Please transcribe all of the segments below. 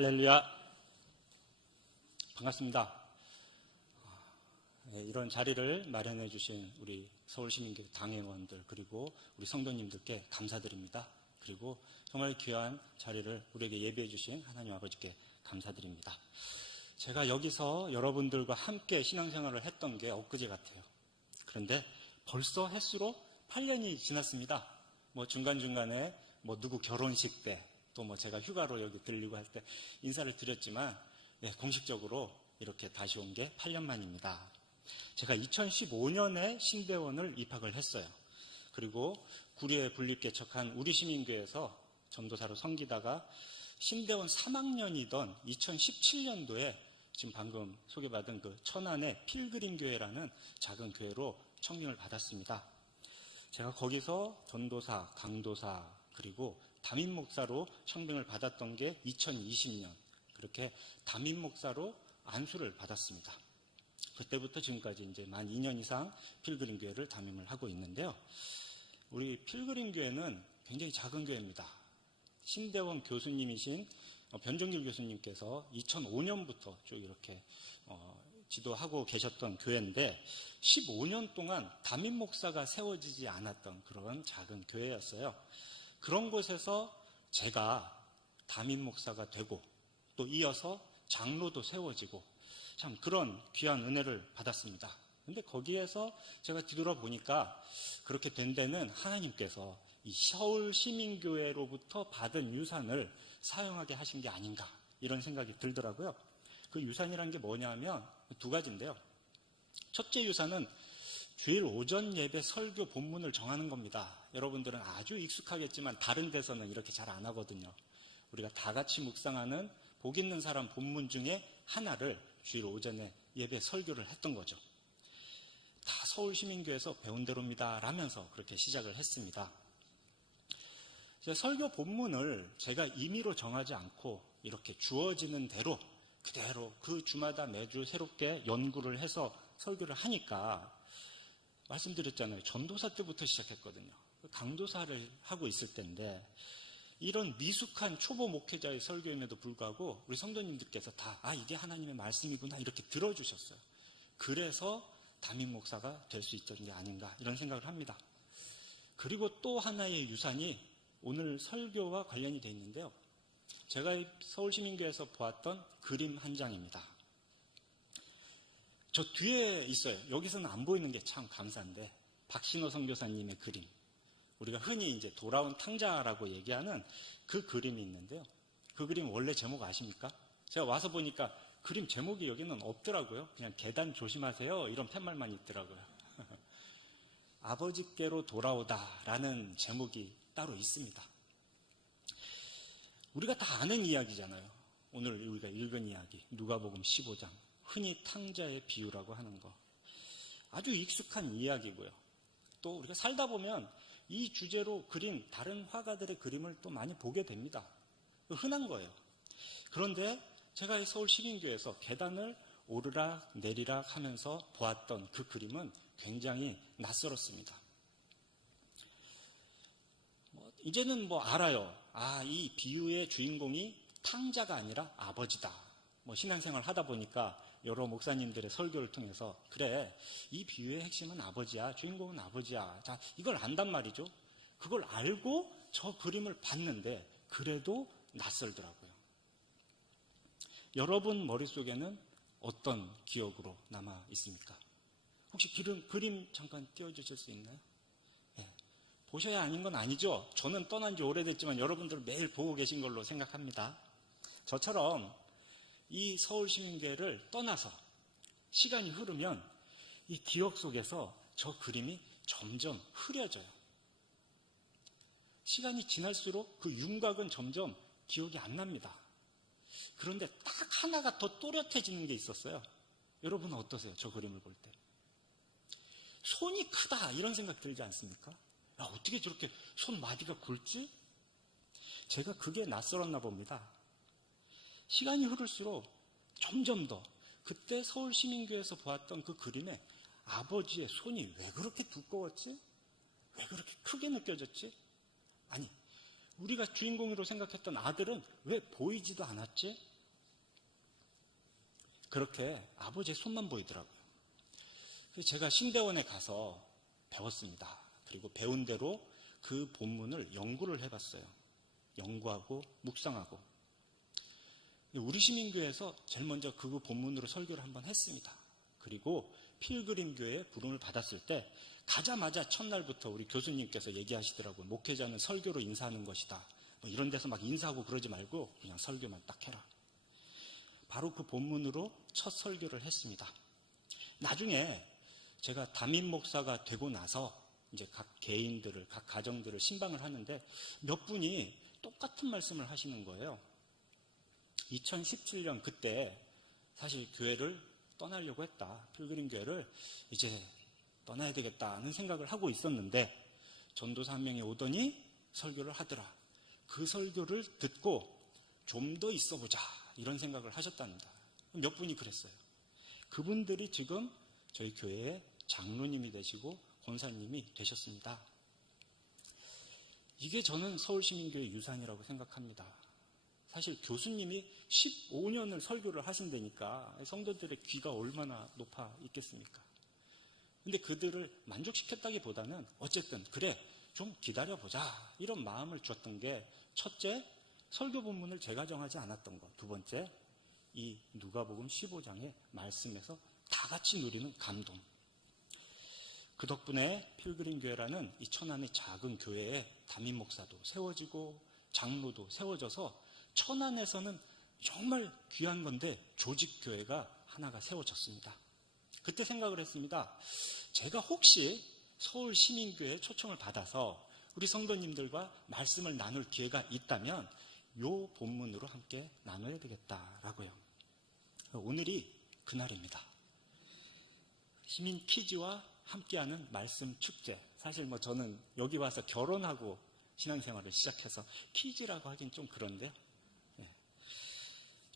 할렐루야. 반갑습니다. 이런 자리를 마련해 주신 우리 서울시민교회 당회원들 그리고 우리 성도님들께 감사드립니다. 그리고 정말 귀한 자리를 우리에게 예비해 주신 하나님 아버지께 감사드립니다. 제가 여기서 여러분들과 함께 신앙생활을 했던 게 엊그제 같아요. 그런데 벌써 횟수로 8년이 지났습니다. 중간중간에 누구 결혼식 때 또 제가 휴가로 여기 들리고 할 때 인사를 드렸지만 공식적으로 이렇게 다시 온 게 8년 만입니다. 제가 2015년에 신대원을 입학을 했어요. 그리고 구리에 분립개척한 우리 시민교회에서 전도사로 섬기다가 신대원 3학년이던 2017년도에 지금 방금 소개받은 그 천안의 필그림교회라는 작은 교회로 청빙을 받았습니다. 제가 거기서 전도사, 강도사 그리고 담임목사로 청빙을 받았던 게 2020년 그렇게 담임목사로 안수를 받았습니다. 그때부터 지금까지 이제 만 2년 이상 필그림교회를 담임을 하고 있는데요. 우리 필그림교회는 굉장히 작은 교회입니다. 신대원 교수님이신 변정길 교수님께서 2005년부터 쭉 이렇게 지도하고 계셨던 교회인데 15년 동안 담임 목사가 세워지지 않았던 그런 작은 교회였어요. 그런 곳에서 제가 담임 목사가 되고 또 이어서 장로도 세워지고 참 그런 귀한 은혜를 받았습니다. 근데 거기에서 제가 뒤돌아보니까 그렇게 된 데는 하나님께서 이 서울시민교회로부터 받은 유산을 사용하게 하신 게 아닌가 이런 생각이 들더라고요. 그 유산이란 게 뭐냐면 두 가지인데요. 첫째 유산은 주일 오전 예배 설교 본문을 정하는 겁니다. 여러분들은 아주 익숙하겠지만 다른 데서는 이렇게 잘 안 하거든요. 우리가 다 같이 묵상하는 복 있는 사람 본문 중에 하나를 주일 오전에 예배 설교를 했던 거죠. 다 서울시민교회에서 배운 대로입니다 라면서 그렇게 시작을 했습니다. 설교 본문을 제가 임의로 정하지 않고 이렇게 주어지는 대로 그대로 그 주마다 매주 새롭게 연구를 해서 설교를 하니까 말씀드렸잖아요. 전도사 때부터 시작했거든요. 강도사를 하고 있을 때인데 이런 미숙한 초보 목회자의 설교임에도 불구하고 우리 성도님들께서 다 이게 하나님의 말씀이구나 이렇게 들어주셨어요. 그래서 담임 목사가 될 수 있던 게 아닌가 이런 생각을 합니다. 그리고 또 하나의 유산이 오늘 설교와 관련이 되어 있는데요. 제가 서울시민교회에서 보았던 그림 한 장입니다. 저 뒤에 있어요. 여기서는 안 보이는 게 참 감사한데 박신호 선교사님의 그림. 우리가 흔히 이제 돌아온 탕자라고 얘기하는 그 그림이 있는데요. 그 그림 원래 제목 아십니까? 제가 와서 보니까 그림 제목이 여기는 없더라고요. 그냥 계단 조심하세요 이런 팻말만 있더라고요. 아버지께로 돌아오다라는 제목이 따로 있습니다. 우리가 다 아는 이야기잖아요. 오늘 우리가 읽은 이야기 누가복음 15장 흔히 탕자의 비유라고 하는 거 아주 익숙한 이야기고요. 또 우리가 살다 보면 이 주제로 그린 다른 화가들의 그림을 또 많이 보게 됩니다. 흔한 거예요. 그런데 제가 서울시민교회에서 계단을 오르락 내리락 하면서 보았던 그 그림은 굉장히 낯설었습니다. 이제는 알아요. 이 비유의 주인공이 탕자가 아니라 아버지다. 신앙생활 하다 보니까 여러 목사님들의 설교를 통해서 그래 이 비유의 핵심은 아버지야. 주인공은 아버지야. 자, 이걸 안단 말이죠. 그걸 알고 저 그림을 봤는데 그래도 낯설더라고요. 여러분 머릿속에는 어떤 기억으로 남아 있습니까? 혹시 그림 잠깐 띄워주실 수 있나요? 보셔야 아닌 건 아니죠. 저는 떠난 지 오래됐지만 여러분들은 매일 보고 계신 걸로 생각합니다. 저처럼 이 서울시민교회를 떠나서 시간이 흐르면 이 기억 속에서 저 그림이 점점 흐려져요. 시간이 지날수록 그 윤곽은 점점 기억이 안 납니다. 그런데 딱 하나가 더 또렷해지는 게 있었어요. 여러분은 어떠세요? 저 그림을 볼 때. 손이 크다 이런 생각 들지 않습니까? 어떻게 저렇게 손마디가 굵지? 제가 그게 낯설었나 봅니다. 시간이 흐를수록 점점 더 그때 서울시민교회에서 보았던 그 그림에 아버지의 손이 왜 그렇게 두꺼웠지? 왜 그렇게 크게 느껴졌지? 아니, 우리가 주인공으로 생각했던 아들은 왜 보이지도 않았지? 그렇게 아버지의 손만 보이더라고요. 그래서 제가 신대원에 가서 배웠습니다. 그리고 배운 대로 그 본문을 연구를 해봤어요. 연구하고 묵상하고. 우리 시민교회에서 제일 먼저 그 본문으로 설교를 한번 했습니다. 그리고 필그림교회에 부름을 받았을 때 가자마자 첫날부터 우리 교수님께서 얘기하시더라고요. 목회자는 설교로 인사하는 것이다. 뭐 이런 데서 막 인사하고 그러지 말고 그냥 설교만 딱 해라. 바로 그 본문으로 첫 설교를 했습니다. 나중에 제가 담임 목사가 되고 나서 이제 각 개인들을, 각 가정들을 신방을 하는데 몇 분이 똑같은 말씀을 하시는 거예요. 2017년 그때 사실 교회를 떠나려고 했다. 필그림 교회를 이제 떠나야 되겠다는 생각을 하고 있었는데 전도사 한 명이 오더니 설교를 하더라. 그 설교를 듣고 좀 더 있어보자 이런 생각을 하셨답니다. 몇 분이 그랬어요. 그분들이 지금 저희 교회의 장로님이 되시고 권사님이 되셨습니다. 이게 저는 서울시민교회 유산이라고 생각합니다. 사실 교수님이 15년을 설교를 하신다니까 성도들의 귀가 얼마나 높아 있겠습니까? 근데 그들을 만족시켰다기보다는 어쨌든 그래 좀 기다려보자 이런 마음을 주었던 게 첫째, 설교 본문을 제가 정하지 않았던 것. 두 번째, 이 누가복음 15장의 말씀에서 다 같이 누리는 감동. 그 덕분에 필그림교회라는 이 천안의 작은 교회에 담임 목사도 세워지고 장로도 세워져서 천안에서는 정말 귀한 건데 조직교회가 하나가 세워졌습니다. 그때 생각을 했습니다. 제가 혹시 서울시민교회에 초청을 받아서 우리 성도님들과 말씀을 나눌 기회가 있다면 요 본문으로 함께 나눠야 되겠다라고요. 오늘이 그날입니다. 시민 퀴즈와 함께하는 말씀 축제. 사실 뭐 저는 여기 와서 결혼하고 신앙생활을 시작해서 퀴즈라고 하긴 좀 그런데요.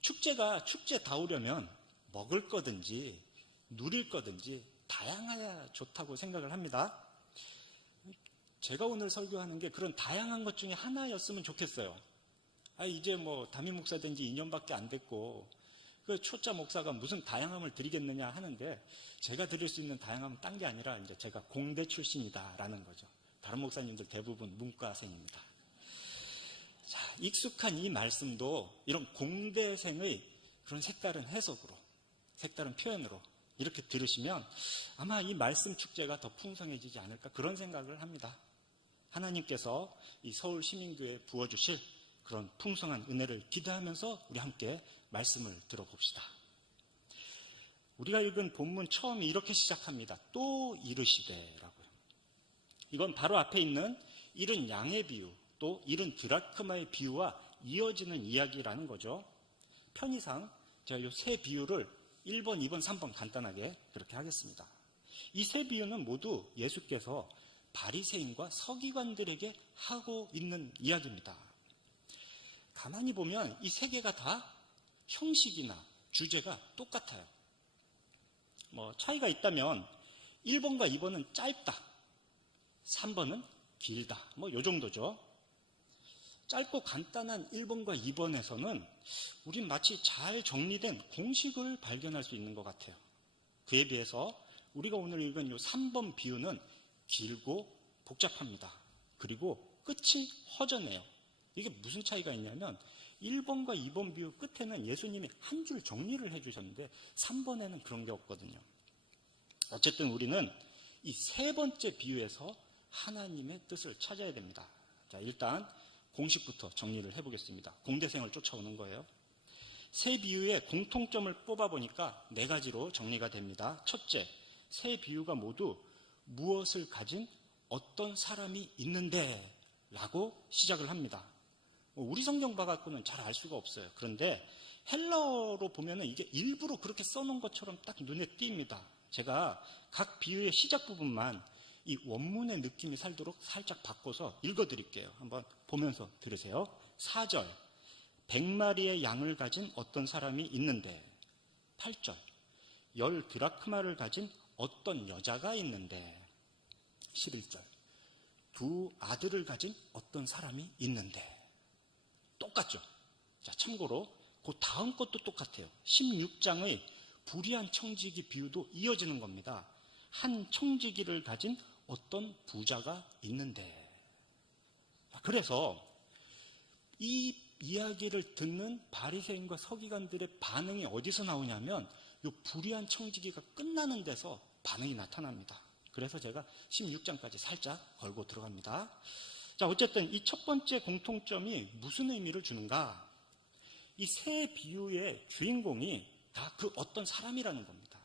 축제가 축제다우려면 먹을 거든지 누릴 거든지 다양해야 좋다고 생각을 합니다. 제가 오늘 설교하는 게 그런 다양한 것 중에 하나였으면 좋겠어요. 이제 뭐 담임 목사 된 지 2년밖에 안 됐고 그 초짜 목사가 무슨 다양함을 드리겠느냐 하는데 제가 드릴 수 있는 다양함은 딴 게 아니라 이제 제가 공대 출신이다라는 거죠. 다른 목사님들 대부분 문과생입니다. 자, 익숙한 이 말씀도 이런 공대생의 그런 색다른 해석으로, 색다른 표현으로 이렇게 들으시면 아마 이 말씀 축제가 더 풍성해지지 않을까 그런 생각을 합니다. 하나님께서 이 서울시민교회에 부어주실 그런 풍성한 은혜를 기대하면서 우리 함께 말씀을 들어봅시다. 우리가 읽은 본문 처음이 이렇게 시작합니다. 또 이르시되라고요. 이건 바로 앞에 있는 잃은 양의 비유, 또 잃은 드라크마의 비유와 이어지는 이야기라는 거죠. 편의상 제가 이 세 비유를 1번, 2번, 3번 간단하게 그렇게 하겠습니다. 이 세 비유는 모두 예수께서 바리새인과 서기관들에게 하고 있는 이야기입니다. 가만히 보면 이 세 개가 다 형식이나 주제가 똑같아요. 뭐 차이가 있다면 1번과 2번은 짧다, 3번은 길다, 뭐 요 정도죠. 짧고 간단한 1번과 2번에서는 우린 마치 잘 정리된 공식을 발견할 수 있는 것 같아요. 그에 비해서 우리가 오늘 읽은 요 3번 비유는 길고 복잡합니다. 그리고 끝이 허전해요. 이게 무슨 차이가 있냐면 1번과 2번 비유 끝에는 예수님이 한 줄 정리를 해주셨는데 3번에는 그런 게 없거든요. 어쨌든 우리는 이 세 번째 비유에서 하나님의 뜻을 찾아야 됩니다. 자, 일단 공식부터 정리를 해보겠습니다. 공대생을 쫓아오는 거예요. 세 비유의 공통점을 뽑아보니까 4가지로 정리가 됩니다. 첫째, 세 비유가 모두 무엇을 가진 어떤 사람이 있는데 라고 시작을 합니다. 우리 성경 봐갖고는 잘 알 수가 없어요. 그런데 헬라어로 보면은 이게 일부러 그렇게 써놓은 것처럼 딱 눈에 띕니다. 제가 각 비유의 시작 부분만 이 원문의 느낌이 살도록 살짝 바꿔서 읽어드릴게요. 한번 보면서 들으세요. 4절, 100마리의 양을 가진 어떤 사람이 있는데. 8절, 10 드라크마를 가진 어떤 여자가 있는데. 11절, 2 아들을 가진 어떤 사람이 있는데. 똑같죠? 자, 참고로 그 다음 것도 똑같아요. 16장의 불의한 청지기 비유도 이어지는 겁니다. 한 청지기를 가진 어떤 부자가 있는데, 그래서 이 이야기를 듣는 바리새인과 서기관들의 반응이 어디서 나오냐면 이 불의한 청지기가 끝나는 데서 반응이 나타납니다. 그래서 제가 16장까지 살짝 걸고 들어갑니다. 자, 어쨌든 이 첫 번째 공통점이 무슨 의미를 주는가? 이 세 비유의 주인공이 다 그 어떤 사람이라는 겁니다.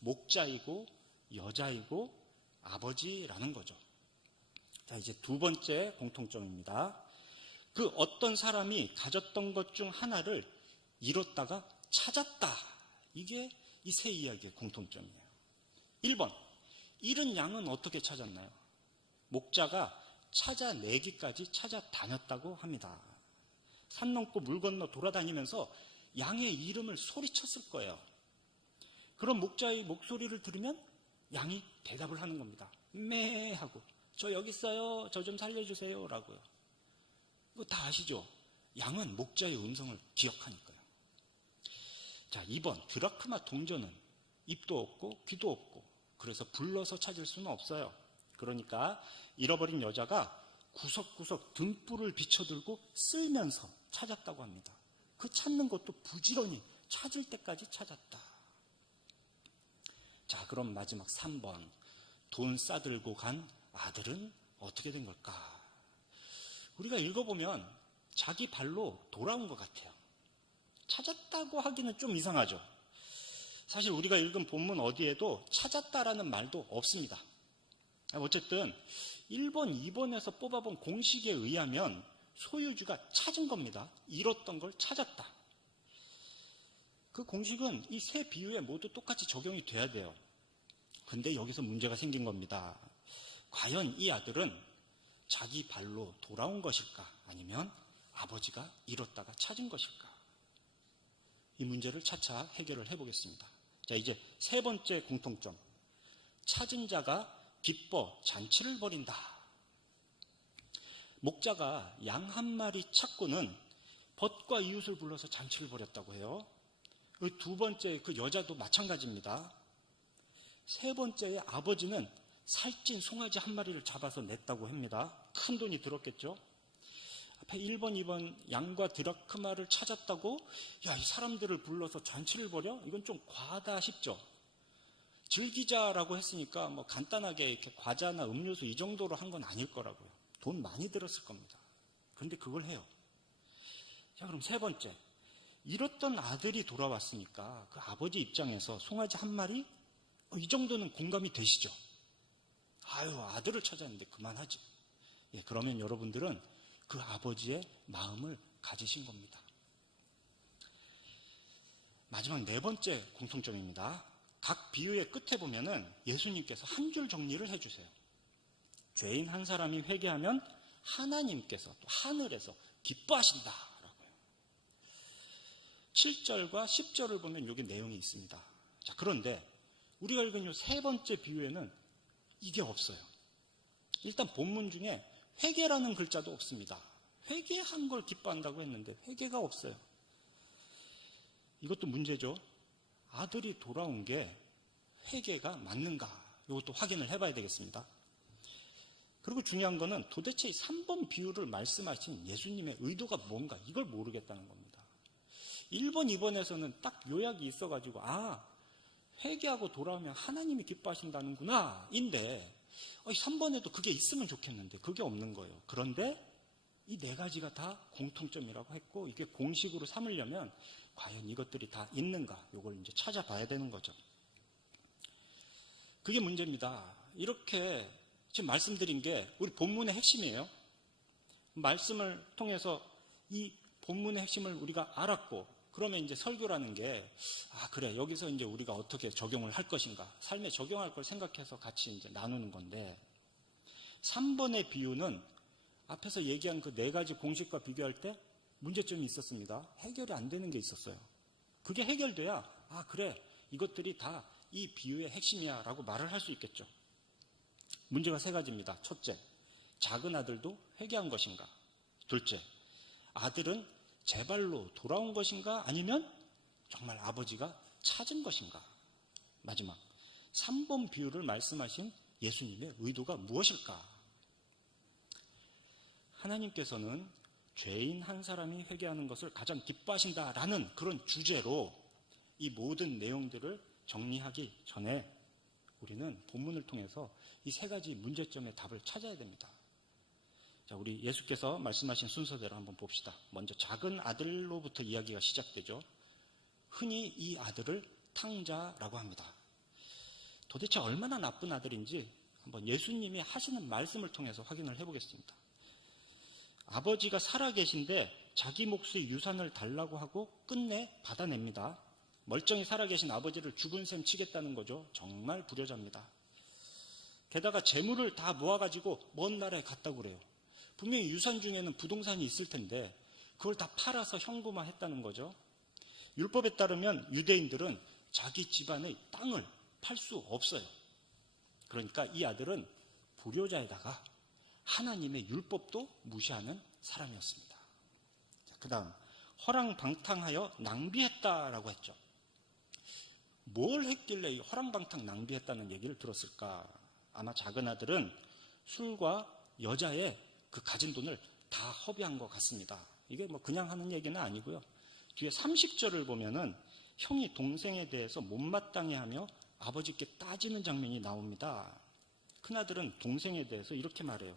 목자이고 여자이고 아버지라는 거죠. 자, 이제 두 번째 공통점입니다. 그 어떤 사람이 가졌던 것 중 하나를 잃었다가 찾았다. 이게 이 세 이야기의 공통점이에요. 1번, 잃은 양은 어떻게 찾았나요? 목자가 찾아내기까지 찾아다녔다고 합니다. 산 넘고 물 건너 돌아다니면서 양의 이름을 소리쳤을 거예요. 그럼 목자의 목소리를 들으면 양이 대답을 하는 겁니다. 매 하고, 저 여기 있어요. 저 좀 살려주세요. 라고요. 이거 다 아시죠? 양은 목자의 음성을 기억하니까요. 자, 2번, 드라크마 동전은 입도 없고 귀도 없고 그래서 불러서 찾을 수는 없어요. 그러니까 잃어버린 여자가 구석구석 등불을 비춰들고 쓸면서 찾았다고 합니다. 그 찾는 것도 부지런히 찾을 때까지 찾았다. 자, 그럼 마지막 3번, 돈 싸들고 간 아들은 어떻게 된 걸까? 우리가 읽어보면 자기 발로 돌아온 것 같아요. 찾았다고 하기는 좀 이상하죠. 사실 우리가 읽은 본문 어디에도 찾았다라는 말도 없습니다. 어쨌든 1번, 2번에서 뽑아본 공식에 의하면 소유주가 찾은 겁니다. 잃었던 걸 찾았다. 그 공식은 이 세 비유에 모두 똑같이 적용이 돼야 돼요. 근데 여기서 문제가 생긴 겁니다. 과연 이 아들은 자기 발로 돌아온 것일까? 아니면 아버지가 잃었다가 찾은 것일까? 이 문제를 차차 해결을 해보겠습니다. 자, 이제 세 번째 공통점. 찾은 자가 기뻐 잔치를 벌인다. 목자가 양 한 마리 찾고는 벗과 이웃을 불러서 잔치를 벌였다고 해요. 두 번째 그 여자도 마찬가지입니다. 세 번째의 아버지는 살찐 송아지 한 마리를 잡아서 냈다고 합니다. 큰 돈이 들었겠죠. 앞에 1번, 2번 양과 드라크마를 찾았다고 야, 이 사람들을 불러서 잔치를 벌여? 이건 좀 과하다 싶죠. 즐기자라고 했으니까 뭐 간단하게 이렇게 과자나 음료수 이 정도로 한 건 아닐 거라고요. 돈 많이 들었을 겁니다. 그런데 그걸 해요. 자, 그럼 세 번째, 잃었던 아들이 돌아왔으니까 그 아버지 입장에서 송아지 한 마리? 이 정도는 공감이 되시죠? 아유, 아들을 찾았는데 그만하지. 예, 그러면 여러분들은 그 아버지의 마음을 가지신 겁니다. 마지막 네 번째 공통점입니다. 각 비유의 끝에 보면은 예수님께서 한 줄 정리를 해주세요. 죄인 한 사람이 회개하면 하나님께서 또 하늘에서 기뻐하신다라고요. 7절과 10절을 보면 여기 내용이 있습니다. 자, 그런데 우리가 읽은 이 세 번째 비유에는 이게 없어요. 일단 본문 중에 회개라는 글자도 없습니다. 회개한 걸 기뻐한다고 했는데 회개가 없어요. 이것도 문제죠. 아들이 돌아온 게 회개가 맞는가? 이것도 확인을 해봐야 되겠습니다. 그리고 중요한 거는 도대체 이 3번 비유를 말씀하신 예수님의 의도가 뭔가 이걸 모르겠다는 겁니다. 1번, 2번에서는 딱 요약이 있어가지고 회개하고 돌아오면 하나님이 기뻐하신다는구나 인데 3번에도 그게 있으면 좋겠는데 그게 없는 거예요. 그런데 이 네 가지가 다 공통점이라고 했고 이게 공식으로 삼으려면 과연 이것들이 다 있는가 이걸 이제 찾아봐야 되는 거죠. 그게 문제입니다. 이렇게 지금 말씀드린 게 우리 본문의 핵심이에요. 말씀을 통해서 이 본문의 핵심을 우리가 알았고 그러면 이제 설교라는 게 그래 여기서 이제 우리가 어떻게 적용을 할 것인가 삶에 적용할 걸 생각해서 같이 이제 나누는 건데 3번의 비유는 앞에서 얘기한 그 네 가지 공식과 비교할 때 문제점이 있었습니다. 해결이 안 되는 게 있었어요. 그게 해결돼야 그래 이것들이 다 이 비유의 핵심이야 라고 말을 할 수 있겠죠. 문제가 세 가지입니다. 첫째, 작은 아들도 회개한 것인가? 둘째, 아들은 제 발로 돌아온 것인가? 아니면 정말 아버지가 찾은 것인가? 마지막 3번 비유를 말씀하신 예수님의 의도가 무엇일까? 하나님께서는 죄인 한 사람이 회개하는 것을 가장 기뻐하신다라는 그런 주제로 이 모든 내용들을 정리하기 전에 우리는 본문을 통해서 이 세 가지 문제점의 답을 찾아야 됩니다. 자, 우리 예수께서 말씀하신 순서대로 한번 봅시다. 먼저 작은 아들로부터 이야기가 시작되죠. 흔히 이 아들을 탕자라고 합니다. 도대체 얼마나 나쁜 아들인지 한번 예수님이 하시는 말씀을 통해서 확인을 해보겠습니다. 아버지가 살아계신데 자기 몫의 유산을 달라고 하고 끝내 받아냅니다. 멀쩡히 살아계신 아버지를 죽은 셈 치겠다는 거죠. 정말 불효자입니다. 게다가 재물을 다 모아가지고 먼 나라에 갔다고 그래요. 분명히 유산 중에는 부동산이 있을 텐데 그걸 다 팔아서 현금화했다는 거죠. 율법에 따르면 유대인들은 자기 집안의 땅을 팔 수 없어요. 그러니까 이 아들은 불효자에다가 하나님의 율법도 무시하는 사람이었습니다. 그 다음 허랑방탕하여 낭비했다라고 했죠. 뭘 했길래 허랑방탕 낭비했다는 얘기를 들었을까? 아마 작은 아들은 술과 여자의 그 가진 돈을 다 허비한 것 같습니다. 이게 뭐 그냥 하는 얘기는 아니고요. 뒤에 30절을 보면은 형이 동생에 대해서 못마땅해 하며 아버지께 따지는 장면이 나옵니다. 큰아들은 동생에 대해서 이렇게 말해요.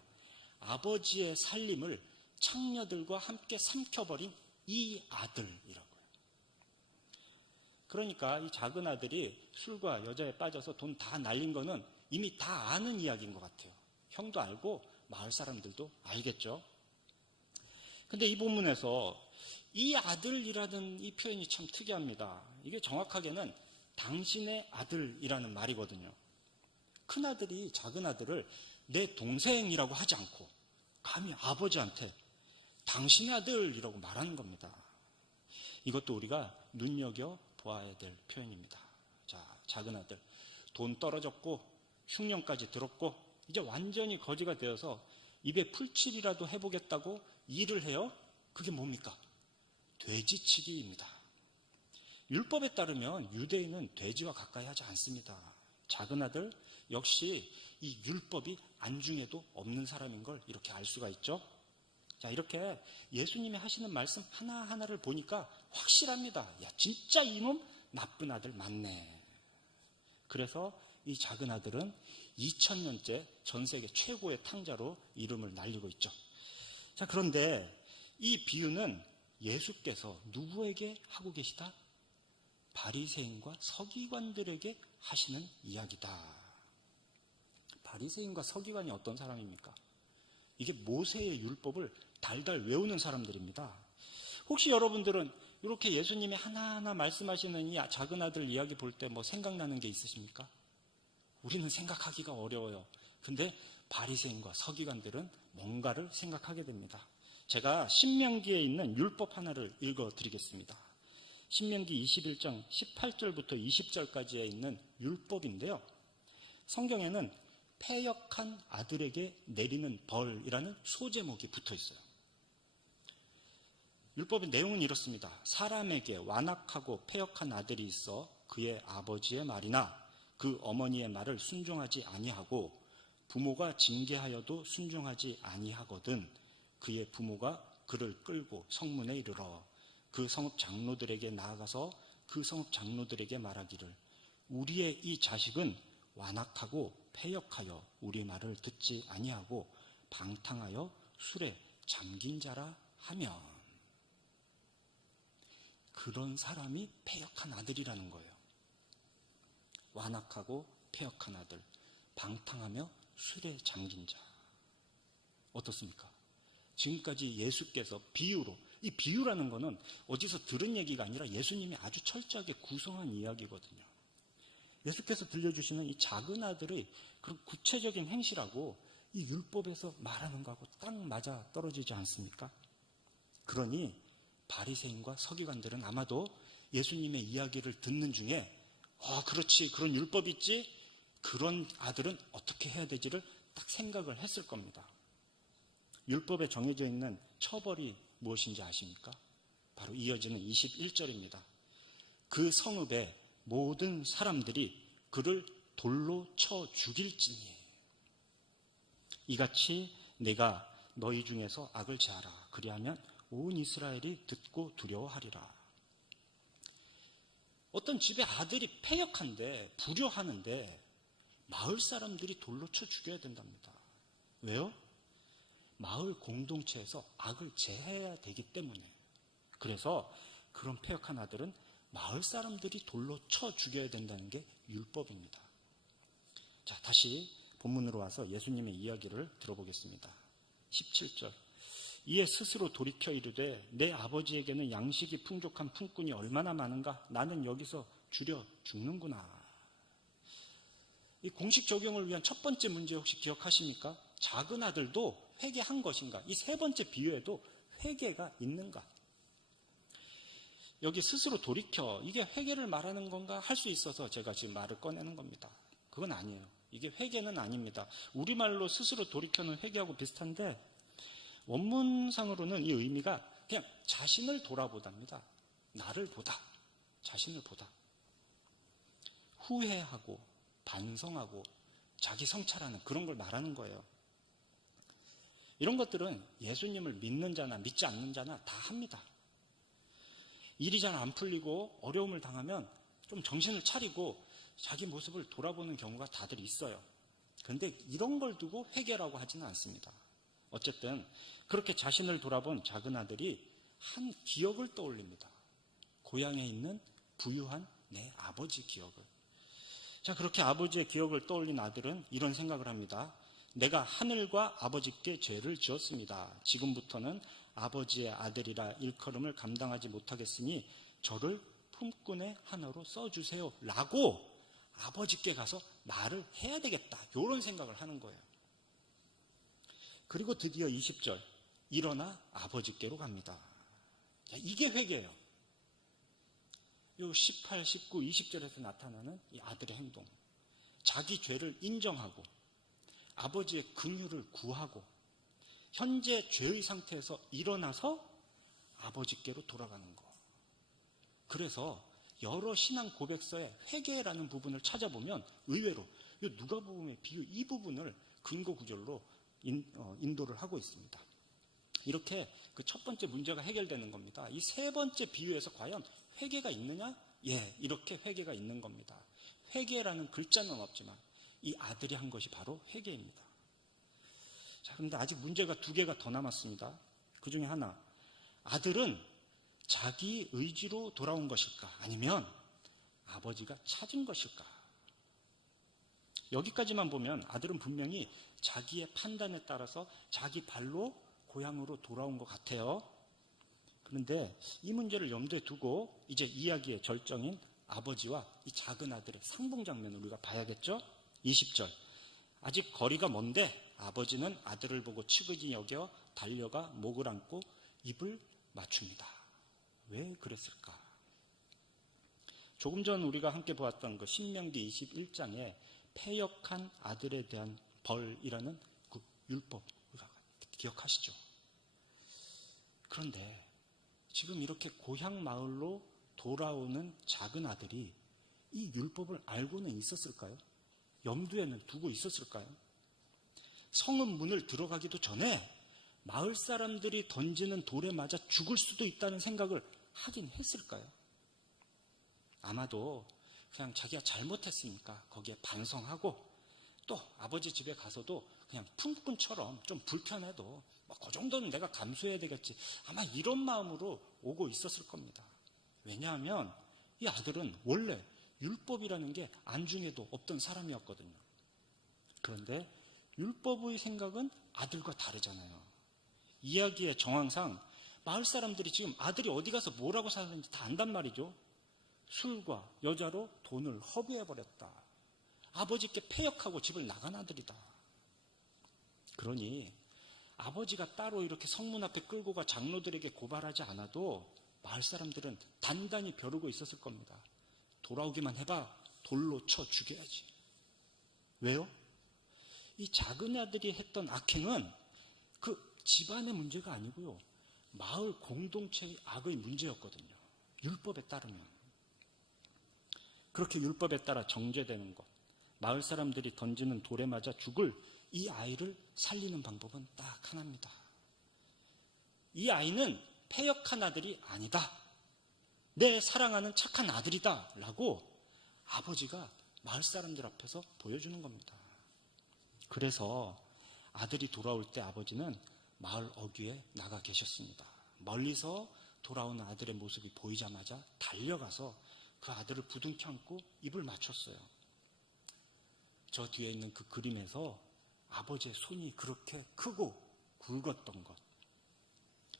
아버지의 살림을 창녀들과 함께 삼켜버린 이 아들이라고요. 그러니까 이 작은 아들이 술과 여자에 빠져서 돈 다 날린 거는 이미 다 아는 이야기인 것 같아요. 형도 알고 마을 사람들도 알겠죠. 근데 이 본문에서 이 아들이라는 이 표현이 참 특이합니다. 이게 정확하게는 당신의 아들이라는 말이거든요. 큰아들이 작은 아들을 내 동생이라고 하지 않고 감히 아버지한테 당신의 아들이라고 말하는 겁니다. 이것도 우리가 눈여겨보아야 될 표현입니다. 자, 작은 아들, 돈 떨어졌고 흉년까지 들었고 이제 완전히 거지가 되어서 입에 풀칠이라도 해보겠다고 일을 해요. 그게 뭡니까? 돼지치기입니다. 율법에 따르면 유대인은 돼지와 가까이 하지 않습니다. 작은 아들 역시 이 율법이 안중에도 없는 사람인 걸 이렇게 알 수가 있죠. 자, 이렇게 예수님이 하시는 말씀 하나하나를 보니까 확실합니다. 야, 진짜 이놈 나쁜 아들 맞네. 그래서 이 작은 아들은 2000년째 전 세계 최고의 탕자로 이름을 날리고 있죠. 자, 그런데 이 비유는 예수께서 누구에게 하고 계시다? 바리새인과 서기관들에게 하시는 이야기다. 바리새인과 서기관이 어떤 사람입니까? 이게 모세의 율법을 달달 외우는 사람들입니다. 혹시 여러분들은 이렇게 예수님이 하나하나 말씀하시는 이 작은 아들 이야기 볼 때 뭐 생각나는 게 있으십니까? 우리는 생각하기가 어려워요. 근데 바리새인과 서기관들은 뭔가를 생각하게 됩니다. 제가 신명기에 있는 율법 하나를 읽어드리겠습니다. 신명기 21장 18절부터 20절까지에 있는 율법인데요. 성경에는 패역한 아들에게 내리는 벌이라는 소제목이 붙어 있어요. 율법의 내용은 이렇습니다. 사람에게 완악하고 패역한 아들이 있어 그의 아버지의 말이나 그 어머니의 말을 순종하지 아니하고 부모가 징계하여도 순종하지 아니하거든 그의 부모가 그를 끌고 성문에 이르러 그 성읍 장로들에게 나아가서 그 성읍 장로들에게 말하기를 우리의 이 자식은 완악하고 패역하여 우리 말을 듣지 아니하고 방탕하여 술에 잠긴 자라 하면 그런 사람이 패역한 아들이라는 거예요. 완악하고 패역한 아들, 방탕하며 술에 잠긴 자. 어떻습니까? 지금까지 예수께서 비유로, 이 비유라는 거는 어디서 들은 얘기가 아니라 예수님이 아주 철저하게 구성한 이야기거든요. 예수께서 들려주시는 이 작은 아들의 그런 구체적인 행실하고 이 율법에서 말하는 거하고 딱 맞아 떨어지지 않습니까? 그러니 바리새인과 서기관들은 아마도 예수님의 이야기를 듣는 중에 그렇지, 그런 율법이 있지, 그런 아들은 어떻게 해야 되지를 딱 생각을 했을 겁니다. 율법에 정해져 있는 처벌이 무엇인지 아십니까? 바로 이어지는 21절입니다. 그 성읍에 모든 사람들이 그를 돌로 쳐 죽일지니 이같이 내가 너희 중에서 악을 제하라. 그리하면 온 이스라엘이 듣고 두려워하리라. 어떤 집에 아들이 패역한데 불효하는데 마을 사람들이 돌로 쳐 죽여야 된답니다. 왜요? 마을 공동체에서 악을 제해야 되기 때문에. 그래서 그런 패역한 아들은 마을 사람들이 돌로 쳐 죽여야 된다는 게 율법입니다. 자, 다시 본문으로 와서 예수님의 이야기를 들어보겠습니다. 17절. 이에 스스로 돌이켜 이르되 내 아버지에게는 양식이 풍족한 품꾼이 얼마나 많은가? 나는 여기서 줄여 죽는구나. 이 공식 적용을 위한 첫 번째 문제 혹시 기억하십니까? 작은 아들도 회개한 것인가? 이 세 번째 비유에도 회개가 있는가? 여기 스스로 돌이켜, 이게 회개를 말하는 건가 할 수 있어서 제가 지금 말을 꺼내는 겁니다. 그건 아니에요. 이게 회개는 아닙니다. 우리말로 스스로 돌이켜는 회개하고 비슷한데 원문상으로는 이 의미가 그냥 자신을 돌아보답니다. 나를 보다, 자신을 보다. 후회하고 반성하고 자기 성찰하는 그런 걸 말하는 거예요. 이런 것들은 예수님을 믿는 자나 믿지 않는 자나 다 합니다. 일이 잘 안 풀리고 어려움을 당하면 좀 정신을 차리고 자기 모습을 돌아보는 경우가 다들 있어요. 그런데 이런 걸 두고 회개라고 하지는 않습니다. 어쨌든 그렇게 자신을 돌아본 작은 아들이 한 기억을 떠올립니다. 고향에 있는 부유한 내 아버지 기억을. 자, 그렇게 아버지의 기억을 떠올린 아들은 이런 생각을 합니다. 내가 하늘과 아버지께 죄를 지었습니다. 지금부터는 아버지의 아들이라 일컬음을 감당하지 못하겠으니 저를 품꾼의 하나로 써주세요. 라고 아버지께 가서 말을 해야 되겠다. 이런 생각을 하는 거예요. 그리고 드디어 20절. 일어나 아버지께로 갑니다. 자, 이게 회개예요. 요 18, 19, 20절에서 나타나는 이 아들의 행동. 자기 죄를 인정하고 아버지의 긍휼을 구하고 현재 죄의 상태에서 일어나서 아버지께로 돌아가는 거. 그래서 여러 신앙 고백서의 회개라는 부분을 찾아보면 의외로 누가복음의 비유 이 부분을 근거 구절로 인도를 하고 있습니다. 이렇게 그 첫 번째 문제가 해결되는 겁니다. 이 세 번째 비유에서 과연 회개가 있느냐? 예, 이렇게 회개가 있는 겁니다. 회개라는 글자는 없지만 이 아들이 한 것이 바로 회개입니다. 자, 그런데 아직 문제가 두 개가 더 남았습니다. 그 중에 하나, 아들은 자기 의지로 돌아온 것일까? 아니면 아버지가 찾은 것일까? 여기까지만 보면 아들은 분명히 자기의 판단에 따라서 자기 발로 고향으로 돌아온 것 같아요. 그런데 이 문제를 염두에 두고 이제 이야기의 절정인 아버지와 이 작은 아들의 상봉 장면을 우리가 봐야겠죠? 20절. 아직 거리가 먼데 아버지는 아들을 보고 치근히 여겨 달려가 목을 안고 입을 맞춥니다. 왜 그랬을까? 조금 전 우리가 함께 보았던 그 신명기 21장에 패역한 아들에 대한 벌이라는 그 율법 기억하시죠? 그런데 지금 이렇게 고향 마을로 돌아오는 작은 아들이 이 율법을 알고는 있었을까요? 염두에는 두고 있었을까요? 성읍 문을 들어가기도 전에 마을 사람들이 던지는 돌에 맞아 죽을 수도 있다는 생각을 하긴 했을까요? 아마도 그냥 자기가 잘못했으니까 거기에 반성하고 또 아버지 집에 가서도 그냥 품꾼처럼 좀 불편해도 그 정도는 내가 감수해야 되겠지. 아마 이런 마음으로 오고 있었을 겁니다. 왜냐하면 이 아들은 원래 율법이라는 게 안중에도 없던 사람이었거든요. 그런데 율법의 생각은 아들과 다르잖아요. 이야기의 정황상 마을 사람들이 지금 아들이 어디 가서 뭐라고 사는지 다 안단 말이죠. 술과 여자로 돈을 허비해버렸다. 아버지께 패역하고 집을 나간 아들이다. 그러니 아버지가 따로 이렇게 성문 앞에 끌고 가 장로들에게 고발하지 않아도 마을 사람들은 단단히 벼르고 있었을 겁니다. 돌아오기만 해봐 돌로 쳐 죽여야지. 왜요? 이 작은 아들이 했던 악행은 그 집안의 문제가 아니고요. 마을 공동체의 악의 문제였거든요. 율법에 따르면. 그렇게 율법에 따라 정죄되는 것, 마을 사람들이 던지는 돌에 맞아 죽을 이 아이를 살리는 방법은 딱 하나입니다. 이 아이는 패역한 아들이 아니다. 내 사랑하는 착한 아들이다 라고 아버지가 마을 사람들 앞에서 보여주는 겁니다. 그래서 아들이 돌아올 때 아버지는 마을 어귀에 나가 계셨습니다. 멀리서 돌아오는 아들의 모습이 보이자마자 달려가서 그 아들을 부둥켜 안고 입을 맞췄어요. 저 뒤에 있는 그 그림에서 아버지의 손이 그렇게 크고 굵었던 것,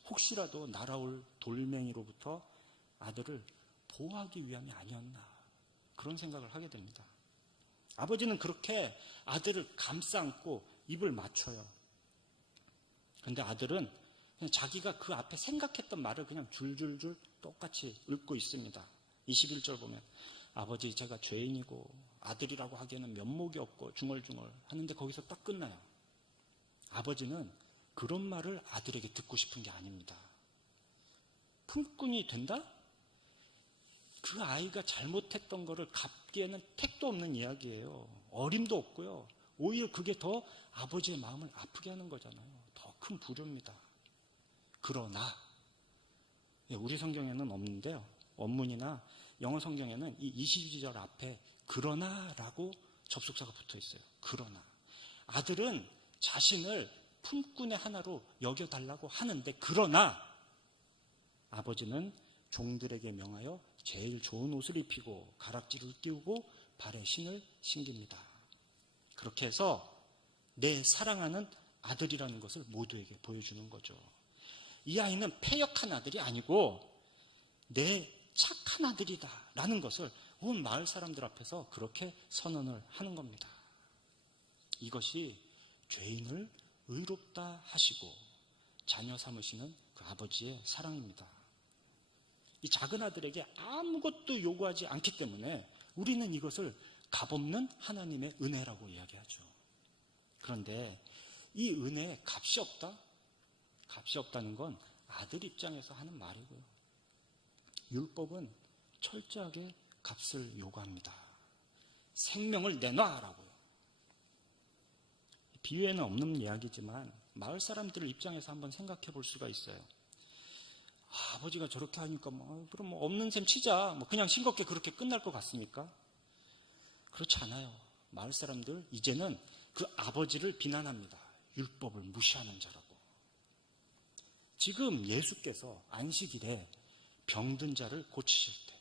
혹시라도 날아올 돌멩이로부터 아들을 보호하기 위함이 아니었나, 그런 생각을 하게 됩니다. 아버지는 그렇게 아들을 감싸 안고 입을 맞춰요. 그런데 아들은 그냥 자기가 그 앞에 생각했던 말을 그냥 줄줄줄 똑같이 읊고 있습니다. 21절 보면 아버지, 제가 죄인이고 아들이라고 하기에는 면목이 없고 중얼중얼 하는데 거기서 딱 끝나요. 아버지는 그런 말을 아들에게 듣고 싶은 게 아닙니다. 품꾼이 된다? 그 아이가 잘못했던 거를 갚기에는 택도 없는 이야기예요. 어림도 없고요. 오히려 그게 더 아버지의 마음을 아프게 하는 거잖아요. 더 큰 불효입니다. 그러나 우리 성경에는 없는데요. 원문이나 영어 성경에는 이 22절 앞에 그러나라고 접속사가 붙어 있어요. 그러나 아들은 자신을 품꾼의 하나로 여겨달라고 하는데, 그러나 아버지는 종들에게 명하여 제일 좋은 옷을 입히고 가락지를 띄우고 발에 신을 신깁니다. 그렇게 해서 내 사랑하는 아들이라는 것을 모두에게 보여주는 거죠. 이 아이는 패역한 아들이 아니고 내 착한 아들이다 라는 것을 온 마을 사람들 앞에서 그렇게 선언을 하는 겁니다. 이것이 죄인을 의롭다 하시고 자녀 삼으시는 그 아버지의 사랑입니다. 이 작은 아들에게 아무것도 요구하지 않기 때문에 우리는 이것을 값없는 하나님의 은혜라고 이야기하죠. 그런데 이 은혜에 값이 없다? 값이 없다는 건 아들 입장에서 하는 말이고요. 율법은 철저하게 값을 요구합니다. 생명을 내놔라고요. 비유에는 없는 이야기지만 마을 사람들의 입장에서 한번 생각해 볼 수가 있어요. 아버지가 저렇게 하니까 그럼 없는 셈 치자, 그냥 싱겁게 그렇게 끝날 것 같습니까? 그렇지 않아요. 마을 사람들 이제는 그 아버지를 비난합니다. 율법을 무시하는 자라고. 지금 예수께서 안식일에 병든 자를 고치실 때,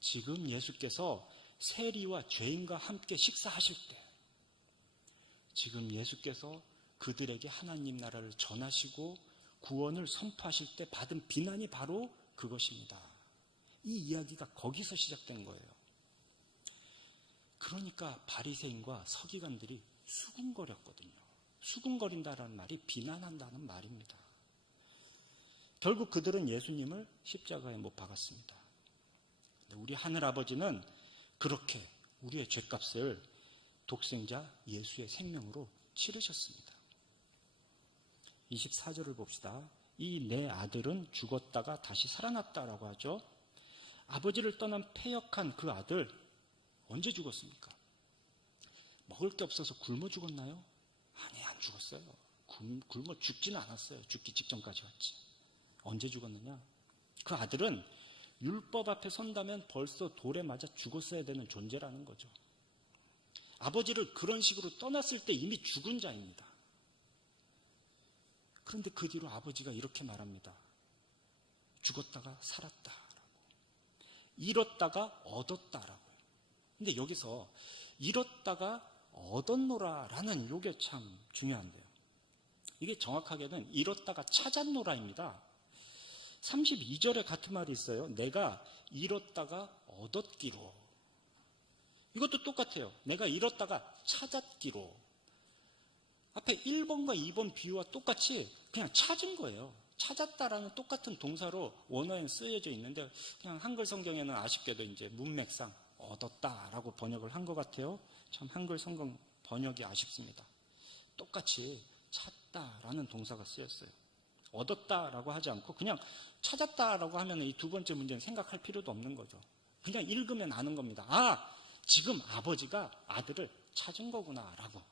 지금 예수께서 세리와 죄인과 함께 식사하실 때, 지금 예수께서 그들에게 하나님 나라를 전하시고 구원을 선포하실 때 받은 비난이 바로 그것입니다. 이 이야기가 거기서 시작된 거예요. 그러니까 바리새인과 서기관들이 수군거렸거든요. 수군거린다라는 말이 비난한다는 말입니다. 결국 그들은 예수님을 십자가에 못 박았습니다. 우리 하늘아버지는 그렇게 우리의 죄값을 독생자 예수의 생명으로 치르셨습니다. 24절을 봅시다. 이 내 아들은 죽었다가 다시 살아났다라고 하죠. 아버지를 떠난 패역한 그 아들, 언제 죽었습니까? 먹을 게 없어서 굶어 죽었나요? 아니, 안 죽었어요. 굶어 죽지는 않았어요. 죽기 직전까지 왔지. 언제 죽었느냐? 그 아들은 율법 앞에 선다면 벌써 돌에 맞아 죽었어야 되는 존재라는 거죠. 아버지를 그런 식으로 떠났을 때 이미 죽은 자입니다. 그런데 그 뒤로 아버지가 이렇게 말합니다. 죽었다가 살았다라고. 잃었다가 얻었다라고요. 근데 여기서 잃었다가 얻었노라라는 이게 참 중요한데요. 이게 정확하게는 잃었다가 찾았노라입니다. 32절에 같은 말이 있어요. 내가 잃었다가 얻었기로. 이것도 똑같아요. 내가 잃었다가 찾았기로. 앞에 1번과 2번 비유와 똑같이 그냥 찾은 거예요. 찾았다라는 똑같은 동사로 원어에 쓰여져 있는데 그냥 한글 성경에는 아쉽게도 이제 문맥상 얻었다라고 번역을 한 것 같아요. 참 한글 성경 번역이 아쉽습니다. 똑같이 찾다라는 동사가 쓰였어요. 얻었다라고 하지 않고 그냥 찾았다라고 하면 이 두 번째 문제는 생각할 필요도 없는 거죠. 그냥 읽으면 아는 겁니다. 아, 지금 아버지가 아들을 찾은 거구나라고.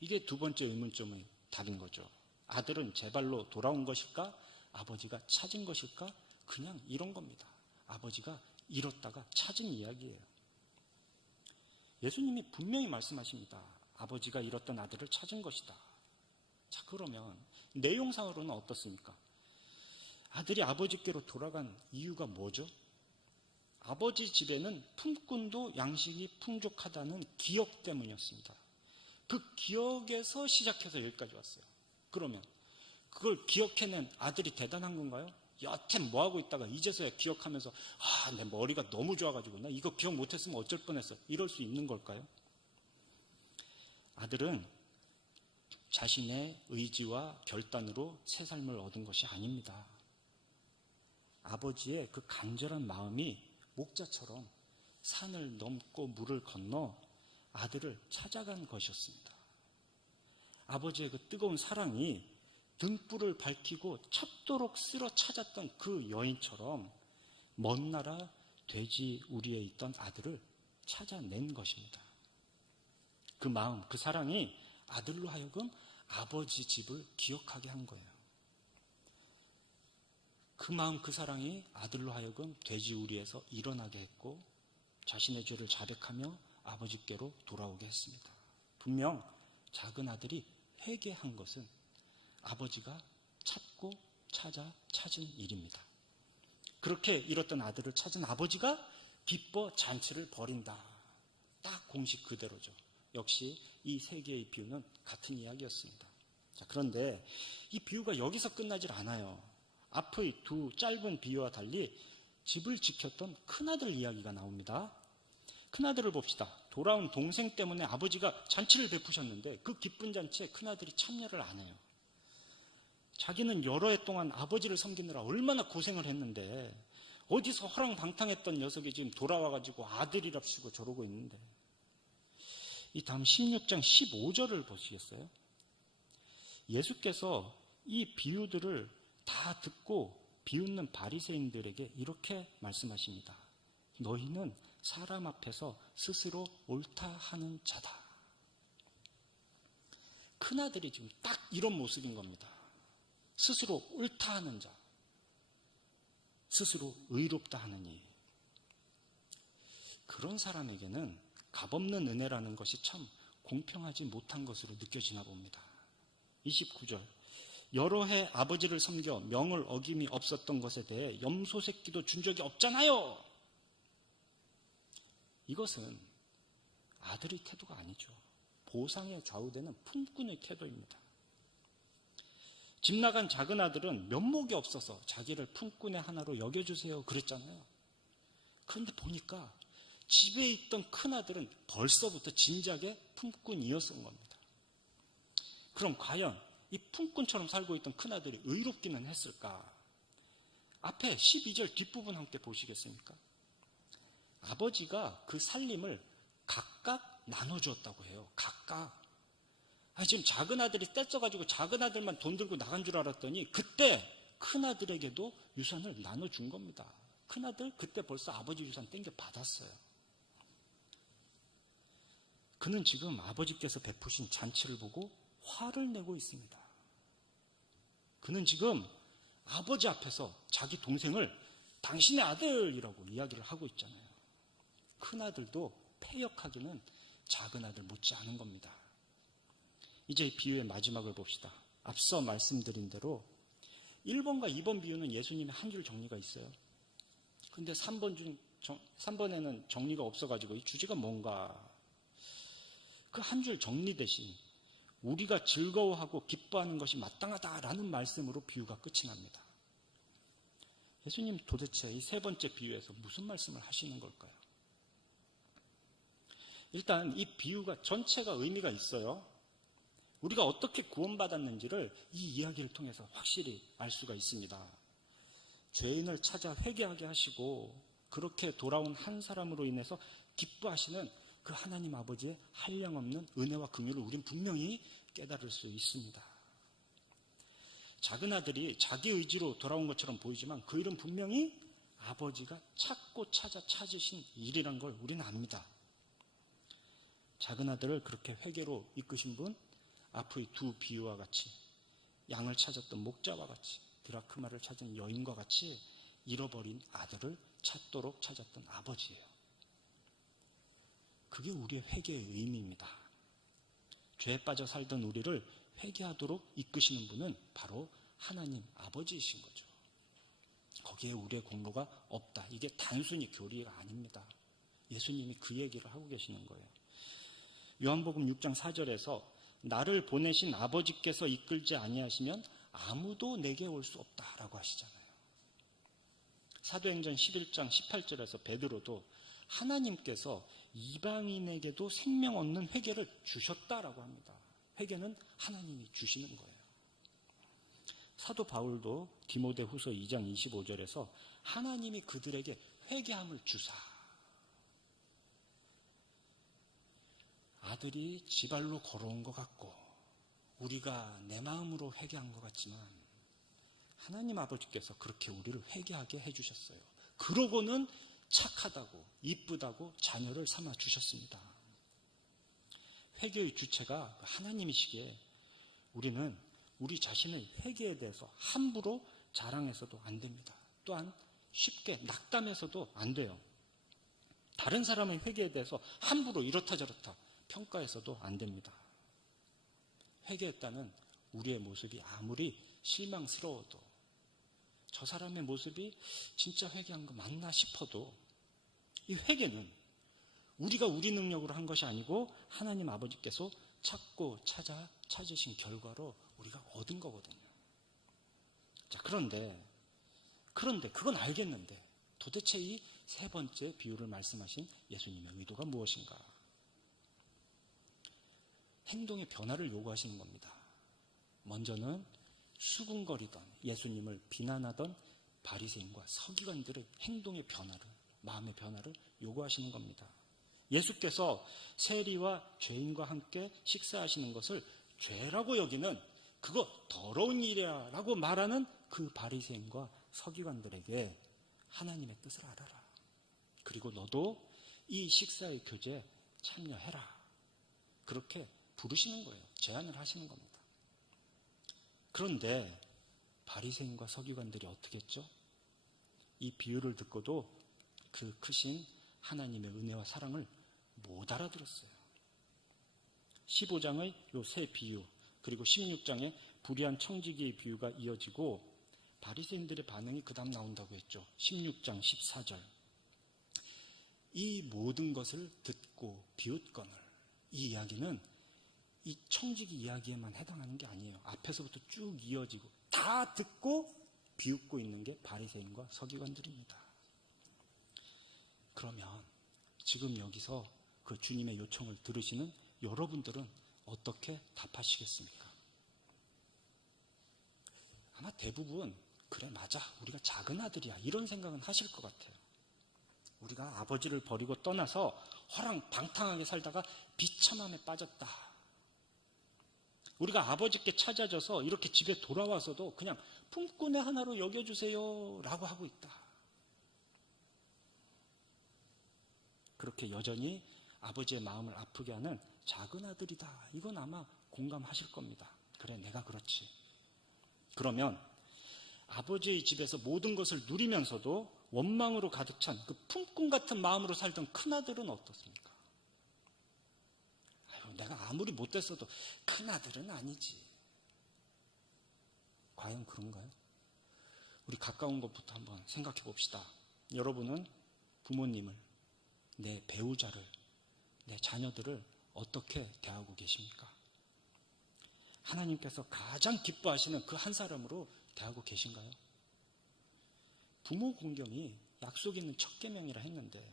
이게 두 번째 의문점의 답인 거죠. 아들은 제 발로 돌아온 것일까? 아버지가 찾은 것일까? 그냥 이런 겁니다. 아버지가 잃었다가 찾은 이야기예요. 예수님이 분명히 말씀하십니다. 아버지가 잃었던 아들을 찾은 것이다. 자, 그러면 내용상으로는 어떻습니까? 아들이 아버지께로 돌아간 이유가 뭐죠? 아버지 집에는 품꾼도 양식이 풍족하다는 기억 때문이었습니다. 그 기억에서 시작해서 여기까지 왔어요. 그러면 그걸 기억해낸 아들이 대단한 건가요? 여태 뭐하고 있다가 이제서야 기억하면서 내 머리가 너무 좋아가지고 나 이거 기억 못했으면 어쩔 뻔했어. 이럴 수 있는 걸까요? 아들은 자신의 의지와 결단으로 새 삶을 얻은 것이 아닙니다. 아버지의 그 간절한 마음이 목자처럼 산을 넘고 물을 건너 아들을 찾아간 것이었습니다. 아버지의 그 뜨거운 사랑이 등불을 밝히고 찹도록 쓸어 찾았던 그 여인처럼 먼 나라 돼지 우리에 있던 아들을 찾아낸 것입니다. 그 마음, 그 사랑이 아들로 하여금 아버지 집을 기억하게 한 거예요. 그 마음, 그 사랑이 아들로 하여금 돼지 우리에서 일어나게 했고 자신의 죄를 자백하며 아버지께로 돌아오게 했습니다. 분명 작은 아들이 회개한 것은 아버지가 찾고 찾은 일입니다. 그렇게 잃었던 아들을 찾은 아버지가 기뻐 잔치를 벌인다. 딱 공식 그대로죠. 역시 이 세 개의 비유는 같은 이야기였습니다. 자, 그런데 이 비유가 여기서 끝나질 않아요. 앞의 두 짧은 비유와 달리 집을 지켰던 큰아들 이야기가 나옵니다. 큰아들을 봅시다. 돌아온 동생 때문에 아버지가 잔치를 베푸셨는데 그 기쁜 잔치에 큰아들이 참여를 안 해요. 자기는 여러 해 동안 아버지를 섬기느라 얼마나 고생을 했는데 어디서 허랑방탕했던 녀석이 지금 돌아와가지고 아들이랍시고 저러고 있는데, 이 다음 16장 15절을 보시겠어요? 예수께서 이 비유들을 다 듣고 비웃는 바리새인들에게 이렇게 말씀하십니다. 너희는 사람 앞에서 스스로 옳다 하는 자다. 큰아들이 지금 딱 이런 모습인 겁니다. 스스로 옳다 하는 자, 스스로 의롭다 하는 이. 그런 사람에게는 값없는 은혜라는 것이 참 공평하지 못한 것으로 느껴지나 봅니다. 29절, 여러 해 아버지를 섬겨 명을 어김이 없었던 것에 대해 염소 새끼도 준 적이 없잖아요. 이것은 아들의 태도가 아니죠. 보상에 좌우되는 품꾼의 태도입니다. 집 나간 작은 아들은 면목이 없어서 자기를 품꾼의 하나로 여겨주세요 그랬잖아요. 그런데 보니까 집에 있던 큰아들은 벌써부터 진작에 품꾼이었던 겁니다. 그럼 과연 이 품꾼처럼 살고 있던 큰아들이 의롭기는 했을까? 앞에 12절 뒷부분 함께 보시겠습니까? 아버지가 그 살림을 각각 나눠주었다고 해요. 각각. 지금 작은 아들이 떼써가지고 작은 아들만 돈 들고 나간 줄 알았더니 그때 큰아들에게도 유산을 나눠준 겁니다. 큰아들 그때 벌써 아버지 유산 땡겨 받았어요. 그는 지금 아버지께서 베푸신 잔치를 보고 화를 내고 있습니다. 그는 지금 아버지 앞에서 자기 동생을 당신의 아들이라고 이야기를 하고 있잖아요. 큰아들도 패역하기는 작은 아들 못지않은 겁니다. 이제 이 비유의 마지막을 봅시다. 앞서 말씀드린 대로 1번과 2번 비유는 예수님의 한 줄 정리가 있어요. 근데 3번에는 정리가 없어가지고 이 주제가 뭔가, 그 한 줄 정리 대신 우리가 즐거워하고 기뻐하는 것이 마땅하다라는 말씀으로 비유가 끝이 납니다. 예수님 도대체 이 세 번째 비유에서 무슨 말씀을 하시는 걸까요? 일단 이 비유가 전체가 의미가 있어요. 우리가 어떻게 구원받았는지를 이 이야기를 통해서 확실히 알 수가 있습니다. 죄인을 찾아 회개하게 하시고 그렇게 돌아온 한 사람으로 인해서 기뻐하시는 그 하나님 아버지의 한량없는 은혜와 긍휼을 우린 분명히 깨달을 수 있습니다. 작은 아들이 자기 의지로 돌아온 것처럼 보이지만 그 일은 분명히 아버지가 찾고 찾으신 일이란 걸 우리는 압니다. 작은 아들을 그렇게 회개로 이끄신 분, 앞의 두 비유와 같이 양을 찾았던 목자와 같이 드라크마를 찾은 여인과 같이 잃어버린 아들을 찾도록 찾았던 아버지예요. 그게 우리의 회개의 의미입니다. 죄에 빠져 살던 우리를 회개하도록 이끄시는 분은 바로 하나님 아버지이신 거죠. 거기에 우리의 공로가 없다. 이게 단순히 교리가 아닙니다. 예수님이 그 얘기를 하고 계시는 거예요. 요한복음 6장 4절에서 나를 보내신 아버지께서 이끌지 아니하시면 아무도 내게 올 수 없다라고 하시잖아요. 사도행전 11장 18절에서 베드로도 하나님께서 이방인에게도 생명 얻는 회개를 주셨다라고 합니다. 회개는 하나님이 주시는 거예요. 사도 바울도 디모데후서 2장 25절에서 하나님이 그들에게 회개함을 주사, 아들이 지발로 걸어온 것 같고 우리가 내 마음으로 회개한 것 같지만 하나님 아버지께서 그렇게 우리를 회개하게 해주셨어요. 그러고는 착하다고 이쁘다고 자녀를 삼아 주셨습니다. 회개의 주체가 하나님이시기에 우리는 우리 자신의 회개에 대해서 함부로 자랑해서도 안 됩니다. 또한 쉽게 낙담해서도 안 돼요. 다른 사람의 회개에 대해서 함부로 이렇다 저렇다 평가해서도 안 됩니다. 회개했다는 우리의 모습이 아무리 실망스러워도, 저 사람의 모습이 진짜 회개한 거 맞나 싶어도, 이 회개는 우리가 우리 능력으로 한 것이 아니고 하나님 아버지께서 찾고 찾으신 결과로 우리가 얻은 거거든요. 자, 그런데 그건 알겠는데 도대체 이 세 번째 비유를 말씀하신 예수님의 의도가 무엇인가? 행동의 변화를 요구하시는 겁니다. 먼저는 수군거리던 예수님을 비난하던 바리새인과 서기관들의 행동의 변화를, 마음의 변화를 요구하시는 겁니다. 예수께서 세리와 죄인과 함께 식사하시는 것을 죄라고 여기는, 그거 더러운 일이야 라고 말하는 그 바리새인과 서기관들에게 하나님의 뜻을 알아라. 그리고 너도 이 식사의 교제에 참여해라. 그렇게 부르시는 거예요. 제안을 하시는 겁니다. 그런데 바리새인과 서기관들이 어떻게 했죠? 이 비유를 듣고도 그 크신 하나님의 은혜와 사랑을 못 알아들었어요. 15장의 요 세 비유, 그리고 16장의 불의한 청지기의 비유가 이어지고 바리새인들의 반응이 그 다음 나온다고 했죠. 16장 14절. 이 모든 것을 듣고 비웃거늘. 이 이야기는 이 청지기 이야기에만 해당하는 게 아니에요. 앞에서부터 쭉 이어지고 다 듣고 비웃고 있는 게 바리새인과 서기관들입니다. 그러면 지금 여기서 그 주님의 요청을 들으시는 여러분들은 어떻게 답하시겠습니까? 아마 대부분 그래 맞아, 우리가 작은 아들이야, 이런 생각은 하실 것 같아요. 우리가 아버지를 버리고 떠나서 허랑방탕하게 살다가 비참함에 빠졌다. 우리가 아버지께 찾아져서 이렇게 집에 돌아와서도 그냥 품꾼의 하나로 여겨주세요 라고 하고 있다. 그렇게 여전히 아버지의 마음을 아프게 하는 작은 아들이다. 이건 아마 공감하실 겁니다. 그래, 내가 그렇지. 그러면 아버지의 집에서 모든 것을 누리면서도 원망으로 가득 찬 그 품꾼 같은 마음으로 살던 큰아들은 어떻습니까? 아유, 내가 아무리 못됐어도 큰아들은 아니지. 과연 그런가요? 우리 가까운 것부터 한번 생각해 봅시다. 여러분은 부모님을, 내 배우자를, 내 자녀들을 어떻게 대하고 계십니까? 하나님께서 가장 기뻐하시는 그 한 사람으로 대하고 계신가요? 부모 공경이 약속 있는 첫 계명이라 했는데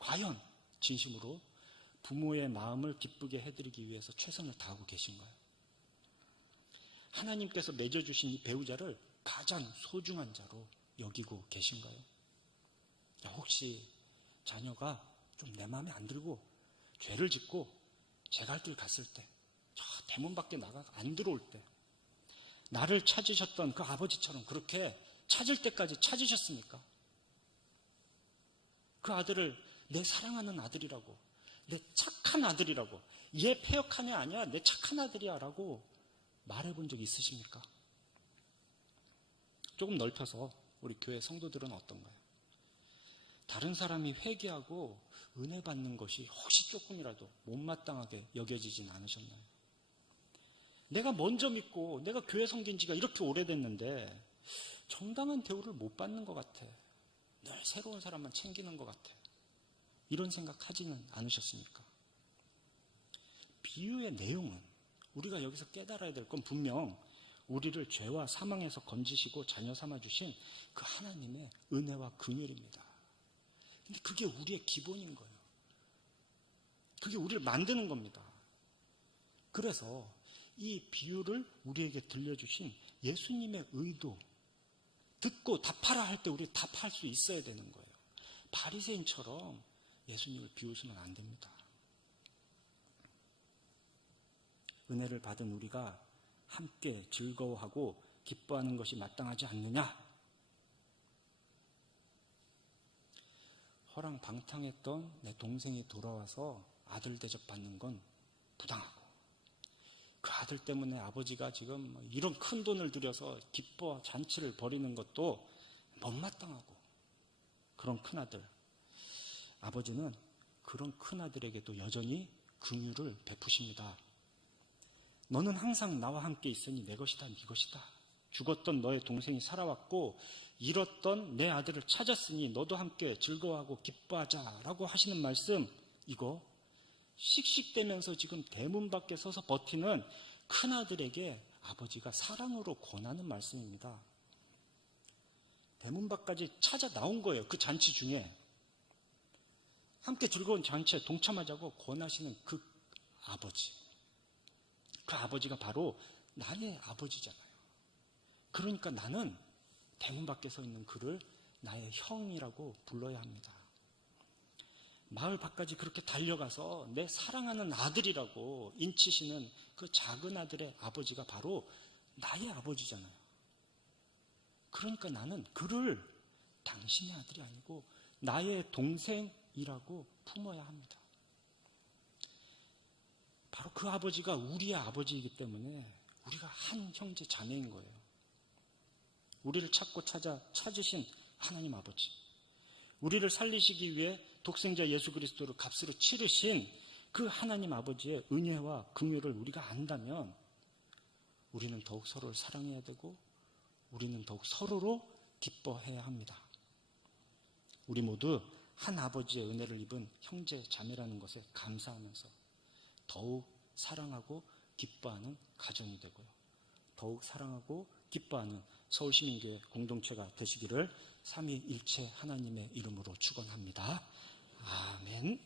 과연 진심으로 부모의 마음을 기쁘게 해드리기 위해서 최선을 다하고 계신가요? 하나님께서 맺어주신 이 배우자를 가장 소중한 자로 여기고 계신가요? 혹시 자녀가 좀 내 마음에 안 들고 죄를 짓고 제 갈 길 갔을 때, 저 대문 밖에 나가 안 들어올 때 나를 찾으셨던 그 아버지처럼 그렇게 찾을 때까지 찾으셨습니까? 그 아들을 내 사랑하는 아들이라고, 내 착한 아들이라고, 얘 폐역한 애 아니야, 내 착한 아들이야 라고 말해본 적 있으십니까? 조금 넓혀서 우리 교회 성도들은 어떤가요? 다른 사람이 회개하고 은혜 받는 것이 혹시 조금이라도 못마땅하게 여겨지진 않으셨나요? 내가 먼저 믿고 내가 교회 섬긴 지가 이렇게 오래됐는데 정당한 대우를 못 받는 것 같아. 늘 새로운 사람만 챙기는 것 같아. 이런 생각 하지는 않으셨습니까? 비유의 내용은 우리가 여기서 깨달아야 될 건 분명 우리를 죄와 사망에서 건지시고 자녀 삼아주신 그 하나님의 은혜와 긍휼입니다. 근데 그게 우리의 기본인 거예요. 그게 우리를 만드는 겁니다. 그래서 이 비유를 우리에게 들려주신 예수님의 의도, 듣고 답하라 할 때 우리 답할 수 있어야 되는 거예요. 바리새인처럼 예수님을 비웃으면 안 됩니다. 은혜를 받은 우리가 함께 즐거워하고 기뻐하는 것이 마땅하지 않느냐? 허랑방탕했던 내 동생이 돌아와서 아들 대접받는 건 부당하고, 그 아들 때문에 아버지가 지금 이런 큰 돈을 들여서 기뻐 잔치를 벌이는 것도 못마땅하고, 그런 큰아들, 아버지는 그런 큰아들에게도 여전히 긍휼을 베푸십니다. 너는 항상 나와 함께 있으니 내 것이다, 네 것이다. 죽었던 너의 동생이 살아왔고 잃었던 내 아들을 찾았으니 너도 함께 즐거워하고 기뻐하자라고 하시는 말씀, 이거 씩씩대면서 지금 대문 밖에 서서 버티는 큰아들에게 아버지가 사랑으로 권하는 말씀입니다. 대문 밖까지 찾아 나온 거예요. 그 잔치 중에 함께 즐거운 잔치에 동참하자고 권하시는 그 아버지, 그 아버지가 바로 나의 아버지잖아요. 그러니까 나는 대문 밖에 서 있는 그를 나의 형이라고 불러야 합니다. 마을 밖까지 그렇게 달려가서 내 사랑하는 아들이라고 인치시는 그 작은 아들의 아버지가 바로 나의 아버지잖아요. 그러니까 나는 그를 당신의 아들이 아니고 나의 동생이라고 품어야 합니다. 바로 그 아버지가 우리의 아버지이기 때문에 우리가 한 형제 자매인 거예요. 우리를 찾고 찾으신 하나님 아버지, 우리를 살리시기 위해 독생자 예수 그리스도를 값으로 치르신 그 하나님 아버지의 은혜와 긍휼을 우리가 안다면 우리는 더욱 서로를 사랑해야 되고 우리는 더욱 서로로 기뻐해야 합니다. 우리 모두 한 아버지의 은혜를 입은 형제 자매라는 것에 감사하면서 더욱 사랑하고 기뻐하는 가정이 되고요, 더욱 사랑하고 기뻐하는 서울시민교회 공동체가 되시기를 삼위일체 하나님의 이름으로 축원합니다. 아멘.